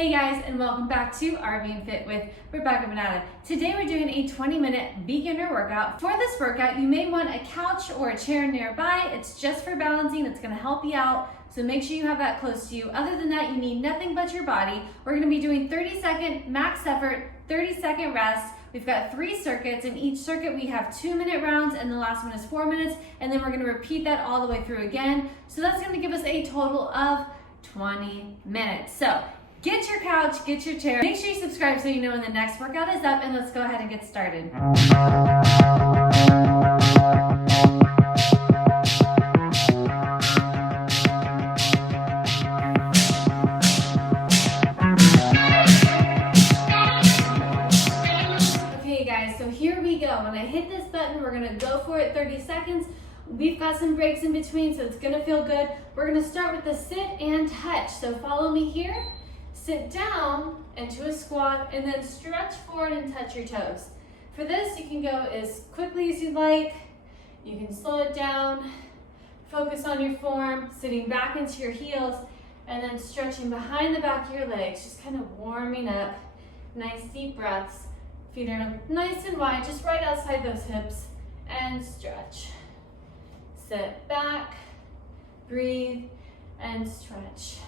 Hey guys, and welcome back to Rvnfit with Rebekah. Today we're doing a 20-minute beginner workout. For this workout, you may want a couch or a chair nearby. It's just for balancing. It's going to help you out, so make sure you have that close to you. Other than that, you need nothing but your body. We're going to be doing 30-second max effort, 30-second rest. We've got 3 circuits. In each circuit, we have 2-minute rounds, and the last one is 4 minutes, and then we're going to repeat that all the way through again. So that's going to give us a total of 20 minutes. So get your couch, get your chair. Make sure you subscribe so you know when the next workout is up, and let's go ahead and get started. Okay guys, so here we go. When I hit this button, we're gonna go for it 30 seconds. We've got some breaks in between, so it's gonna feel good. We're gonna start with the sit and touch. So follow me here. Sit down into a squat and then stretch forward and touch your toes. For this, you can go as quickly as you'd like. You can slow it down, focus on your form, sitting back into your heels, and then stretching behind the back of your legs, just kind of warming up. Nice deep breaths. Feet are nice and wide, just right outside those hips, and stretch. Sit back, breathe, and stretch.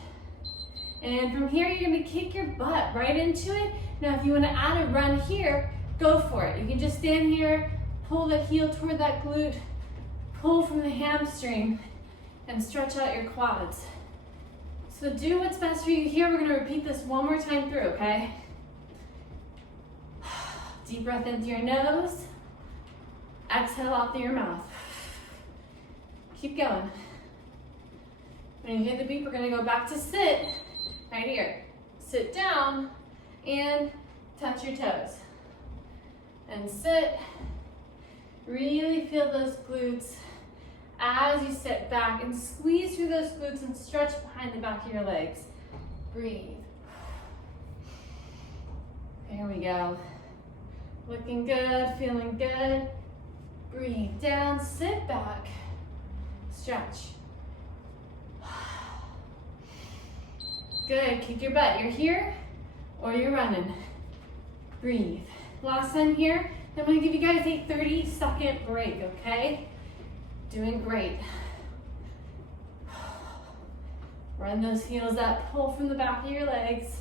And from here, you're gonna kick your butt right into it. Now, if you wanna add a run here, go for it. You can just stand here, pull the heel toward that glute, pull from the hamstring, and stretch out your quads. So do what's best for you here. We're gonna repeat this one more time through, okay? Deep breath into your nose, exhale out through your mouth. Keep going. When you hear the beep, we're gonna go back to sit. Right here. Sit down and touch your toes. And sit. Really feel those glutes as you sit back and squeeze through those glutes and stretch behind the back of your legs. Breathe. There we go. Looking good, feeling good. Breathe down, sit back, stretch. Good, kick your butt. You're here or you're running. Breathe. Last time here, I'm gonna give you guys a 30-second break, okay? Doing great. Run those heels up, pull from the back of your legs.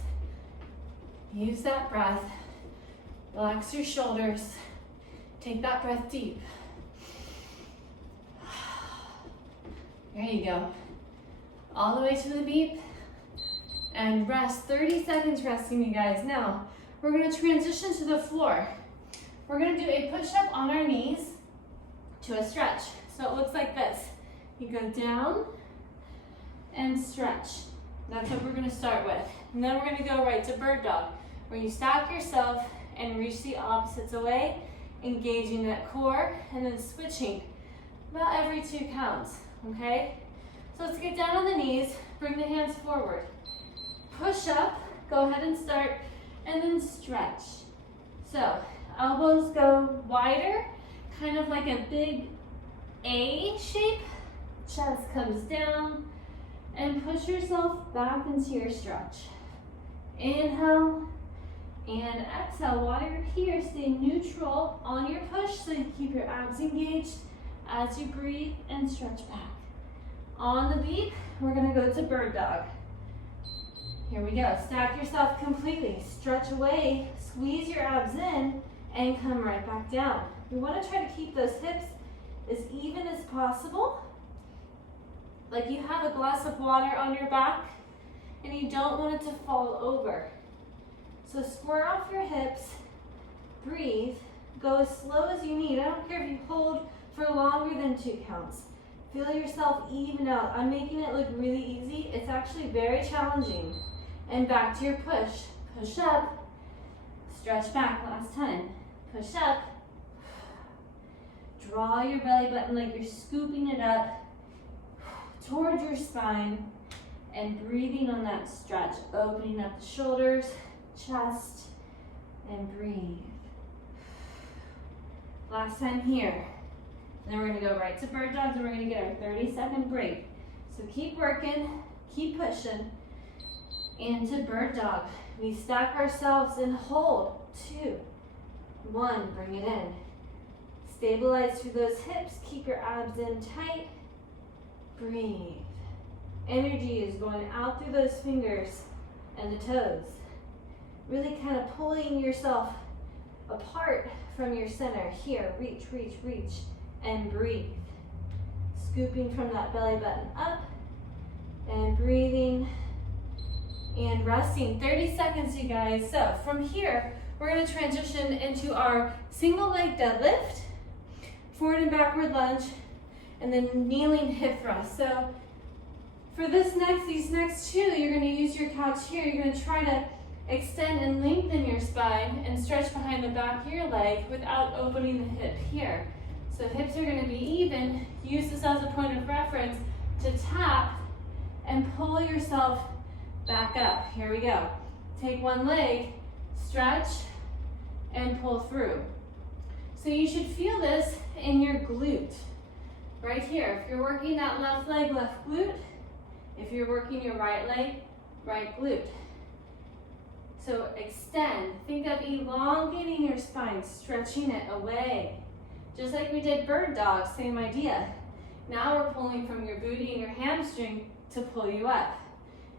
Use that breath. Relax your shoulders. Take that breath deep. There you go. All the way to the beep. And rest, 30 seconds resting, you guys. Now, we're gonna transition to the floor. We're gonna do a push-up on our knees to a stretch. So it looks like this. You go down and stretch. That's what we're gonna start with. And then we're gonna go right to bird dog, where you stack yourself and reach the opposites away, engaging that core, and then switching about every 2 counts, okay? So let's get down on the knees, bring the hands forward. Push up, go ahead and start, and then stretch. So, elbows go wider, kind of like a big A shape. Chest comes down, and push yourself back into your stretch. Inhale, and exhale. While you're here, stay neutral on your push so you keep your abs engaged as you breathe and stretch back. On the beat, we're gonna go to bird dog. Here we go. Stack yourself completely. Stretch away, squeeze your abs in, and come right back down. We want to try to keep those hips as even as possible. Like you have a glass of water on your back, and you don't want it to fall over. So square off your hips, breathe, go as slow as you need. I don't care if you hold for longer than 2 counts. Feel yourself even out. I'm making it look really easy. It's actually very challenging. And back to your push. Push up, stretch back. Last time. Push up. Draw your belly button like you're scooping it up towards your spine and breathing on that stretch. Opening up the shoulders, chest, and breathe. Last time here. And then we're gonna go right to bird dogs and we're gonna get our 30-second break. So keep working, keep pushing. into bird dog. We stack ourselves and hold. 2, 1, bring it in. Stabilize through those hips. Keep your abs in tight. Breathe. Energy is going out through those fingers and the toes. Really kind of pulling yourself apart from your center. Here, reach, reach, reach, and breathe. Scooping from that belly button up and breathing and resting. 30 seconds, you guys. So from here, we're going to transition into our single leg deadlift, forward and backward lunge, and then kneeling hip thrust. So for these next two, you're going to use your couch here. You're going to try to extend and lengthen your spine and stretch behind the back of your leg without opening the hip here. So hips are going to be even. Use this as a point of reference to tap and pull yourself back up. Here we go. Take one leg, stretch, and pull through. So you should feel this in your glute. Right here. If you're working that left leg, left glute. If you're working your right leg, right glute. So extend. Think of elongating your spine, stretching it away. Just like we did bird dog, same idea. Now we're pulling from your booty and your hamstring to pull you up.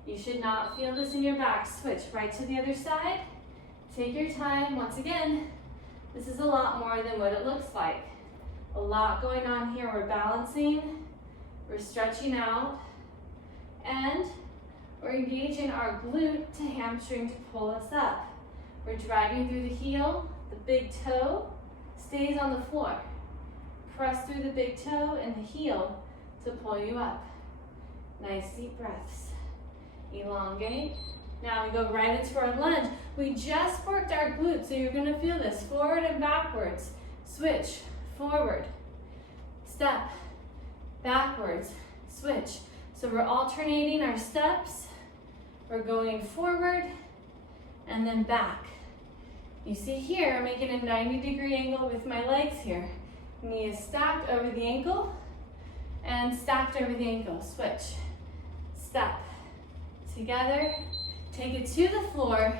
You should not feel this in your back. Switch right to the other side. Take your time. Once again, this is a lot more than what it looks like. A lot going on here. We're balancing, we're stretching out, and we're engaging our glute to hamstring to pull us up. We're driving through the heel. The big toe stays on the floor. Press through the big toe and the heel to pull you up. Nice deep breaths. Elongate. Now we go right into our lunge. We just worked our glutes, so you're going to feel this. Forward and backwards. Switch. Forward. Step. Backwards. Switch. So we're alternating our steps. We're going forward and then back. You see here, I'm making a 90-degree angle with my legs here. Knee is stacked over the ankle and stacked over the ankle. Switch. Step. Together. Take it to the floor.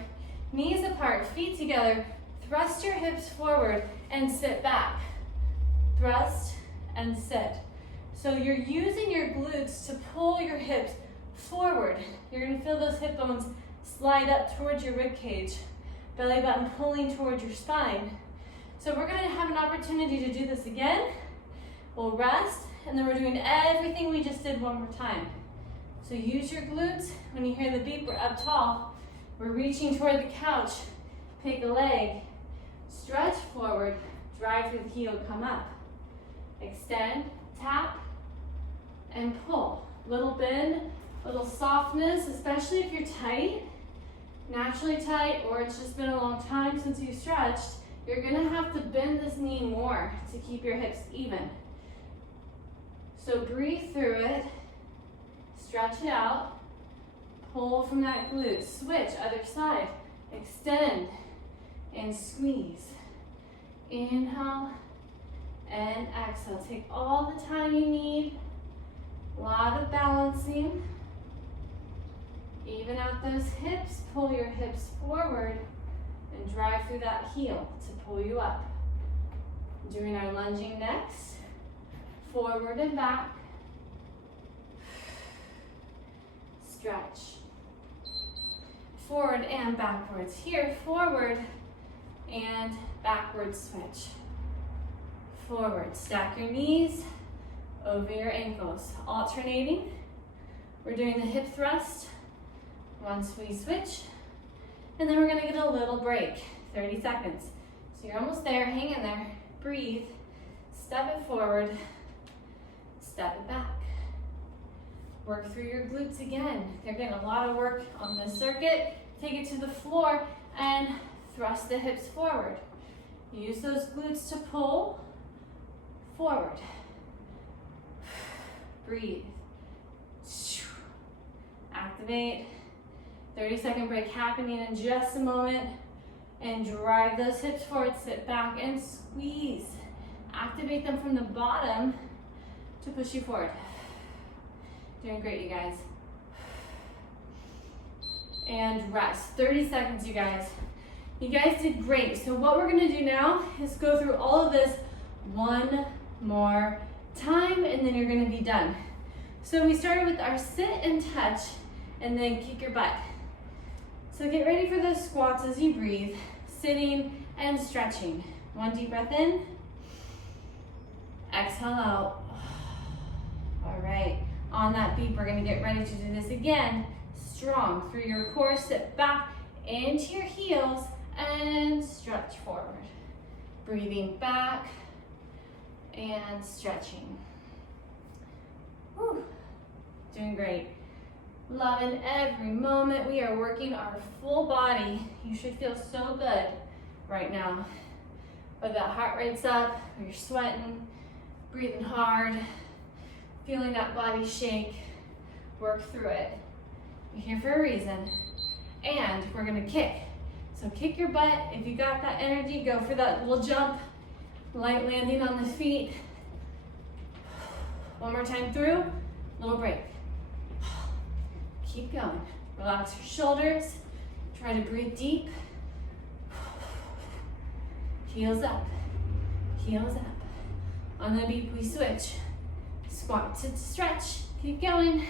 Knees apart, feet together. Thrust your hips forward and sit back. Thrust and sit. So you're using your glutes to pull your hips forward. You're going to feel those hip bones slide up towards your rib cage. Belly button pulling towards your spine. So we're going to have an opportunity to do this again. We'll rest, and then we're doing everything we just did one more time. So use your glutes. When you hear the beep, we're up tall. We're reaching toward the couch. Pick a leg. Stretch forward. Drive through the heel, come up. Extend, tap, and pull. Little bend, little softness, especially if you're tight, naturally tight, or it's just been a long time since you stretched. You're gonna have to bend this knee more to keep your hips even. So breathe through it, stretch it out, pull from that glute, switch, other side, extend, and squeeze. Inhale, and exhale. Take all the time you need. A lot of balancing. Even out those hips, pull your hips forward and drive through that heel to pull you up. Doing our lunging next. Forward and back. Stretch. Forward and backwards. Here, forward and backwards switch. Forward, stack your knees over your ankles. Alternating. We're doing the hip thrust once we switch. And then we're gonna get a little break, 30 seconds. So you're almost there, hang in there, breathe, step it forward, step it back. Work through your glutes again. They're getting a lot of work on this circuit. Take it to the floor and thrust the hips forward. Use those glutes to pull forward. Breathe. Activate. 30-second break happening in just a moment. And drive those hips forward, sit back and squeeze. Activate them from the bottom to push you forward. Doing great, you guys. and rest. 30 seconds, you guys. You guys did great. So what we're gonna do now is go through all of this one more time, and then you're gonna be done. So we started with our sit and touch, and then kick your butt. So get ready for those squats as you breathe, sitting and stretching. One deep breath in, exhale out. All right, on that beat, we're gonna get ready to do this again. Strong through your core, sit back into your heels and stretch forward. Breathing back and stretching. Whew. Doing great. Loving every moment. We are working our full body. You should feel so good right now. Whether that heart rate's up, or you're sweating, breathing hard, feeling that body shake, work through it. You're here for a reason. And we're gonna kick. So kick your butt. If you got that energy, go for that little jump. Light landing on the feet. One more time through, little break. Keep going. Relax your shoulders. Try to breathe deep. Heels up, heels up. On the beat, we switch. Squat to stretch. Keep going.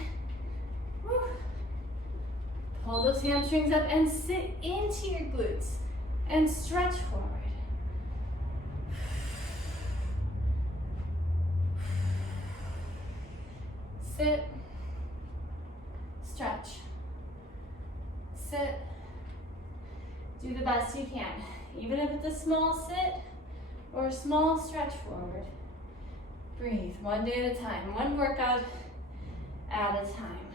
Woo. Pull those hamstrings up and sit into your glutes and stretch forward. Sit, stretch, sit, do the best you can. Even if it's a small sit or a small stretch forward. Breathe, one day at a time, one workout at a time.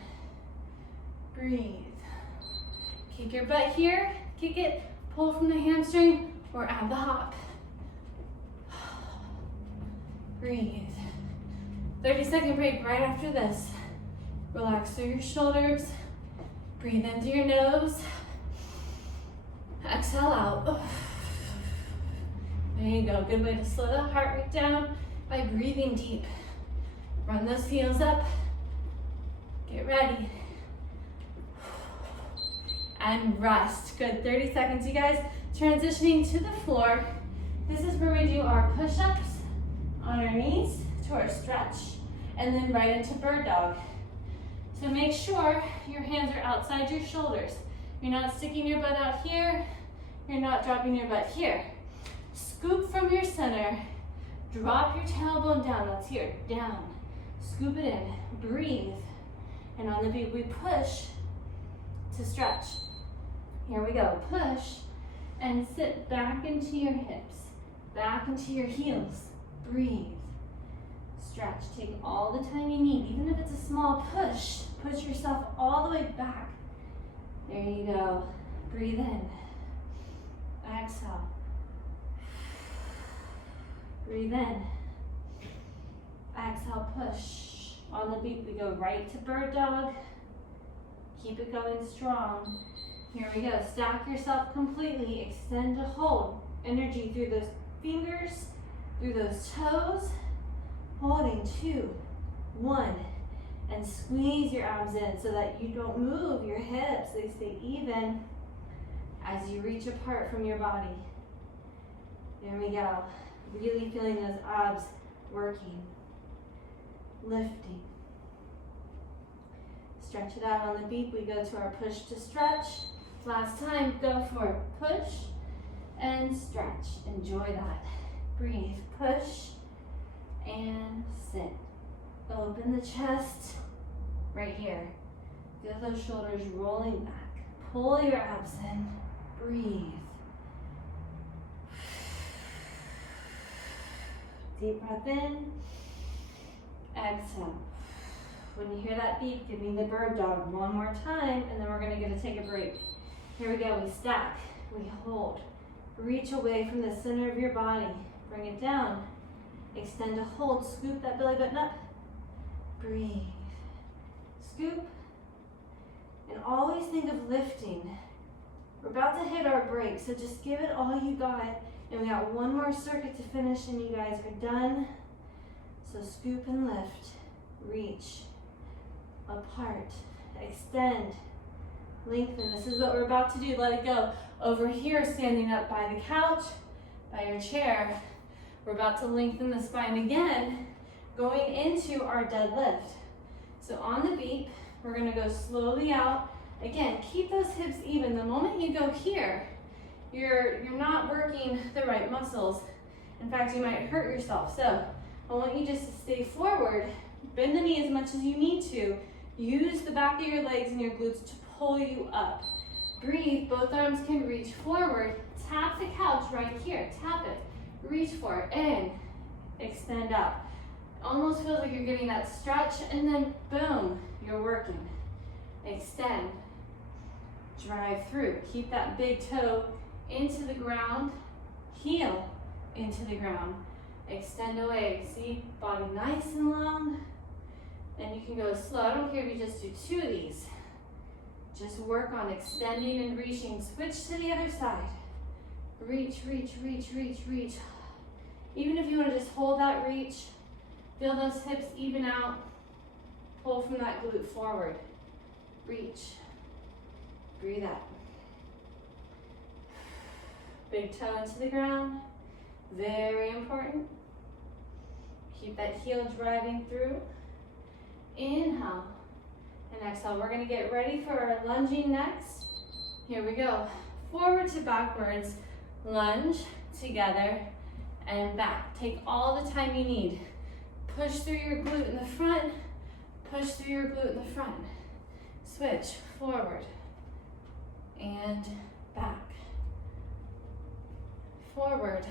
Breathe. Kick your butt here, kick it, pull from the hamstring, or add the hop. Breathe. 30-second break right after this. Relax through your shoulders. Breathe in through your nose. Exhale out. There you go. Good way to slow that heart rate down by breathing deep. Run those heels up. Get ready. And rest. Good. 30 seconds, you guys. Transitioning to the floor. This is where we do our push-ups on our knees to our stretch, and then right into bird dog. So make sure your hands are outside your shoulders. You're not sticking your butt out here. You're not dropping your butt here. Scoop from your center. Drop your tailbone down. Let's hear it. Down. Scoop it in. Breathe. And on the beat, we push to stretch. Here we go. Push and sit back into your hips. Back into your heels. Breathe. Stretch. Take all the time you need. Even if it's a small push, push yourself all the way back. There you go. Breathe in. Exhale. Breathe in. Exhale, push. On the beat, we go right to bird dog. Keep it going strong. Here we go. Stack yourself completely. Extend to hold. Energy through those fingers, through those toes. Holding 2, 1, and squeeze your abs in so that you don't move your hips. They stay even as you reach apart from your body. There we go. Really feeling those abs working. Lifting. Stretch it out on the beat. We go to our push to stretch. Last time, go for it. Push and stretch. Enjoy that. Breathe. Push and sit. Open the chest right here. Feel those shoulders rolling back. Pull your abs in. Breathe. Deep breath in. Exhale. When you hear that beat, give me the bird dog one more time, and then we're gonna take a break. Here we go. We stack. We hold. Reach away from the center of your body. Bring it down. Extend to hold. Scoop that belly button up. Breathe. Scoop. And always think of lifting. We're about to hit our break, so just give it all you got. And we got one more circuit to finish, and you guys are done. So scoop and lift. Reach. Apart. Extend. lengthen. This is what we're about to do. Let it go. Over here, standing up by the couch, by your chair, we're about to lengthen the spine again, going into our deadlift. So on the beat, we're gonna go slowly out. Again, keep those hips even. The moment you go here, you're not working the right muscles. In fact, you might hurt yourself. So I want you just to stay forward, bend the knee as much as you need to. Use the back of your legs and your glutes to pull you up. Breathe, both arms can reach forward. Tap the couch right here, tap it. Reach for it, in, extend up. Almost feels like you're getting that stretch, and then boom, you're working. Extend, drive through. Keep that big toe into the ground, heel into the ground. Extend away, see, body nice and long. And you can go slow. I don't care if you just do 2 of these. Just work on extending and reaching. Switch to the other side. Reach, reach, reach, reach, reach. Even if you want to just hold that reach, feel those hips even out. Pull from that glute forward. Reach. Breathe out. Big toe into the ground. Very important. Keep that heel driving through. Inhale and exhale. We're going to get ready for our lunging next. Here we go. Forward to backwards. Lunge together and back. Take all the time you need. Push through your glute in the front. Push through your glute in the front. Switch forward and back. Forward.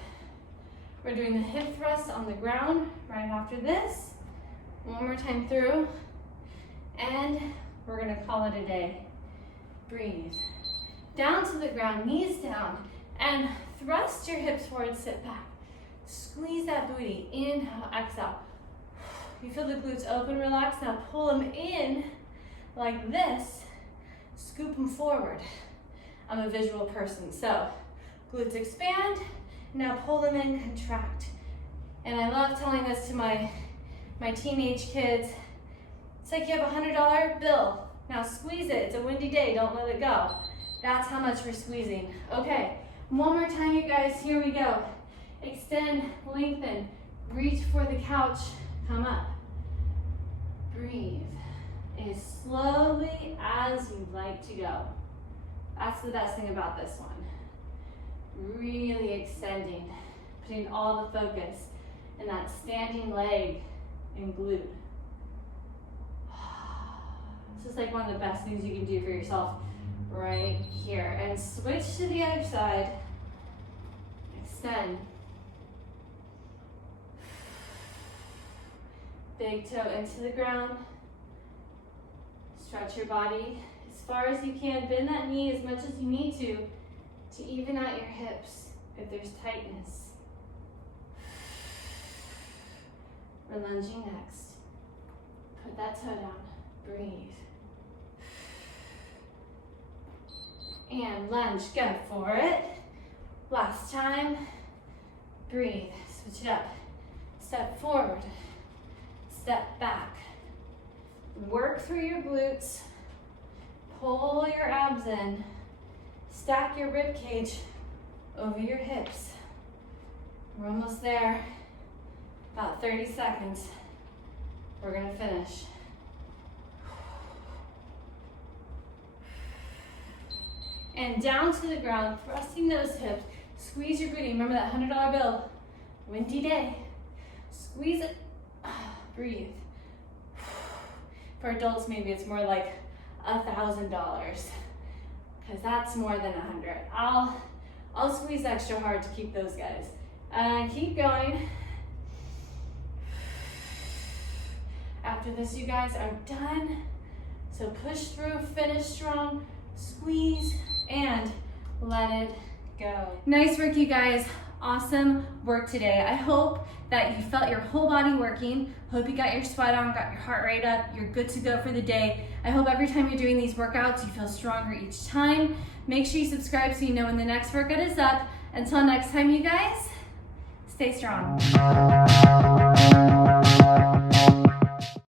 We're doing the hip thrust on the ground right after this. One more time through. And we're gonna call it a day. Breathe. Down to the ground, knees down, and thrust your hips forward, sit back. Squeeze that booty, inhale, exhale. You feel the glutes open, relax. Now pull them in like this, scoop them forward. I'm a visual person, so glutes expand, now pull them in, contract. And I love telling this to my teenage kids. It's like you have a $100 bill. Now squeeze it, it's a windy day, don't let it go. That's how much we're squeezing. Okay, one more time you guys, here we go. Extend, lengthen, reach for the couch, come up. Breathe as slowly as you'd like to go. That's the best thing about this one. Really extending, putting all the focus in that standing leg and glute. This is like one of the best things you can do for yourself right here. And switch to the other side. Extend. Big toe into the ground. Stretch your body as far as you can. Bend that knee as much as you need to even out your hips if there's tightness. We're lunging next. Put that toe down. Breathe. And lunge. Go for it. Last time. Breathe. Switch it up. Step forward. Step back. Work through your glutes. Pull your abs in. Stack your rib cage over your hips. We're almost there. About 30 seconds. We're gonna finish. And down to the ground, thrusting those hips. Squeeze your booty. Remember that $100 bill. Windy day. Squeeze it. Breathe. For adults, maybe it's more like $1,000, because that's more than 100. I'll squeeze extra hard to keep those guys. And keep going. After this, you guys are done. So push through, finish strong, squeeze, and let it go. Nice work, you guys. Awesome work today. I hope that you felt your whole body working. Hope you got your sweat on, got your heart rate up. You're good to go for the day. I hope every time you're doing these workouts, you feel stronger each time. Make sure you subscribe so you know when the next workout is up. Until next time, you guys, stay strong.